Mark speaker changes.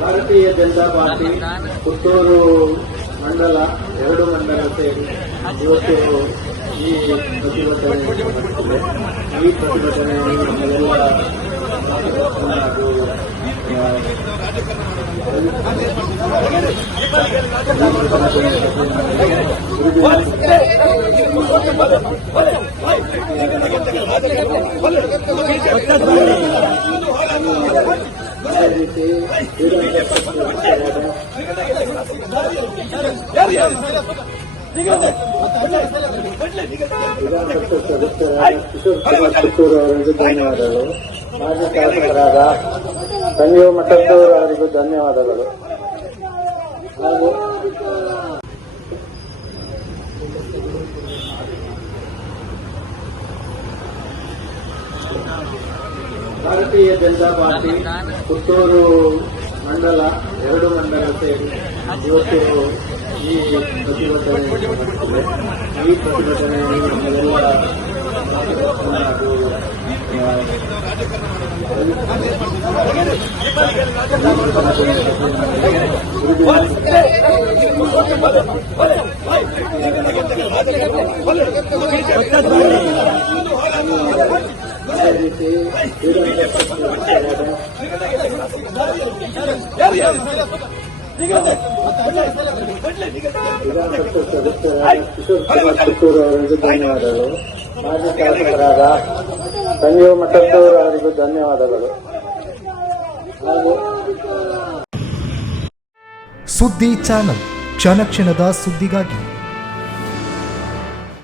Speaker 1: ಭಾರತೀಯ ಜನತಾ ಪಾರ್ಟಿ ಪುತ್ತೂರು ಮಂಡಲ ಎರಡು ಮಂಡಲ ಸೇರಿ ಇವತ್ತು ಈ ಪ್ರತಿಭಟನೆ ಈ ಪ್ರತಿಭಟನೆಯಲ್ಲಿ ನಮ್ಮೆಲ್ಲ ಹಾಗೂ, ಅದೇ ರೀತಿ ಕಿಶೋರ್ ಪುತ್ತೂರು ಅವರಿಗೂ ಧನ್ಯವಾದಗಳು. ಮಾಜಿ ಶಾಸಕರಾದ ಸಂಜೀವ್ ಮಠದ್ದೂರ್ ಅವರಿಗೂ ಧನ್ಯವಾದಗಳು ಹಾಗೂ ಭಾರತೀಯ ಜನತಾ ಪಾರ್ಟಿ ಪುತ್ತೂರು ಮಂಡಲ ಎರಡು ಮಂಡಲ ಸೇರಿ ಇವತ್ತು ಈ ಪ್ರತಿಭಟನೆ ಈ ಪ್ರತಿಭಟನೆಯಲ್ಲಿ ನಮ್ಮೆಲ್ಲ ಕಿಶೋರ್ ಅವರಿಗೂ ಧನ್ಯವಾದಗಳು ಮಾಜಿ ಶಾಸಕರಾದ ಸಂಜೀವ್ ಮಠದ್ದೂರ್ ಅವರಿಗೂ ಧನ್ಯವಾದಗಳು
Speaker 2: ಸುದ್ದಿ ಚಾನಲ್ ಕ್ಷಣ ಕ್ಷಣದ ಸುದ್ದಿಗಾಗಿ